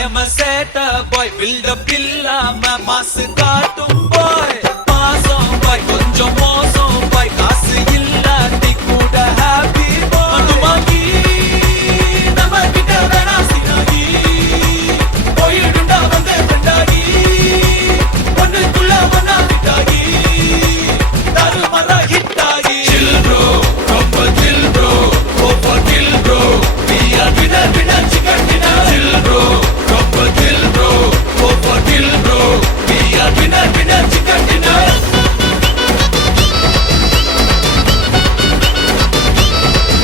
I am a setter boy, build up இல்லாம மாசு காட்டும் boy. மாசம் boy, கொஞ்சம் மோசம் boy, காசு இல்லாட்டி கூட happy boy. மதுமாகி நம்ம கிட்ட வேணா சினாகி, போயிடுண்டா வந்தே பெண்டாகி, ஒண்ணுக்குள்ள ஒன்னா விட்டாகி, தாறுமாறா hit ஆகி. Chill bro, ரொம்ப chill bro, go for kill bro, we are winner winner chicken dinner. Chill bro, ரொம்ப chill bro, go for kill bro, we are winner winner chicken dinner.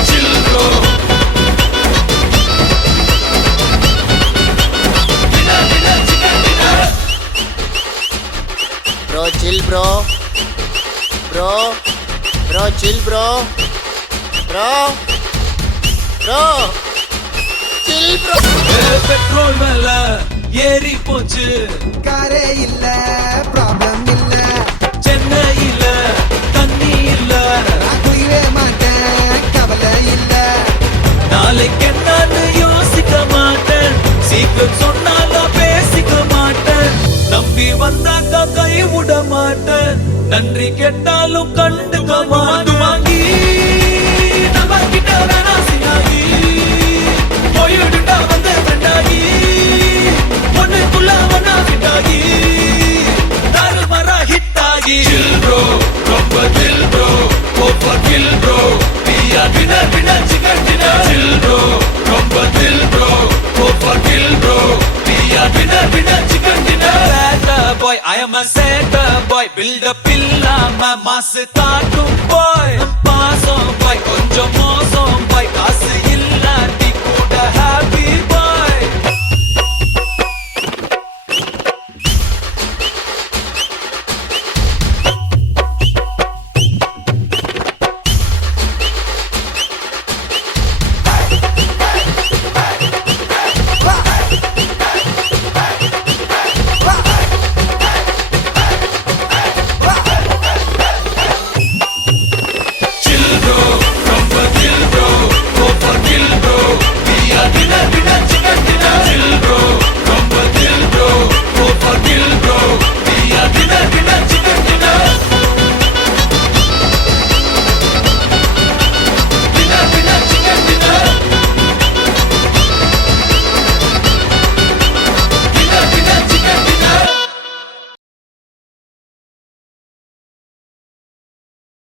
Chill bro, winner winner chicken dinner. Bro, chill bro. Bro, chill bro. Bro, chill bro. Petrol மேல ஏறி போச்சு, காரே இல்ல, problem இல்ல, சென்னையில தண்ணி இல்ல, நான் குடிவே மாட்டேன், கவலை இல்ல. நாளைக்கு என்னன்னு யோசிக்க மாட்டேன், சீக்கிரம் சொன்னாலும் பேசிக்க மாட்டேன், நம்பி வந்தாக்கா கை விட மாட்டேன், நன்றி கேட்டாலும் கண்டுக்க மாட்டேன். வாங்கி நம்ம கிட்ட வேணா சினாகி, போயிடுண்டா வந்து ஃப்ரெண்டாகி, ஒண்ணுக்குள்ள ஒன்னா விட்டாகி, தாறுமாறா ஹிட் ஆகி. Chill bro, ரொம்ப chill bro, go for kill bro, we are winner winner chicken dinner. Chill bro, ரொம்ப chill bro, go for kill bro, we are winner winner chicken dinner. Setter boy, I am a setter boy, build up இல்லாம மாசு காட்டும் boy.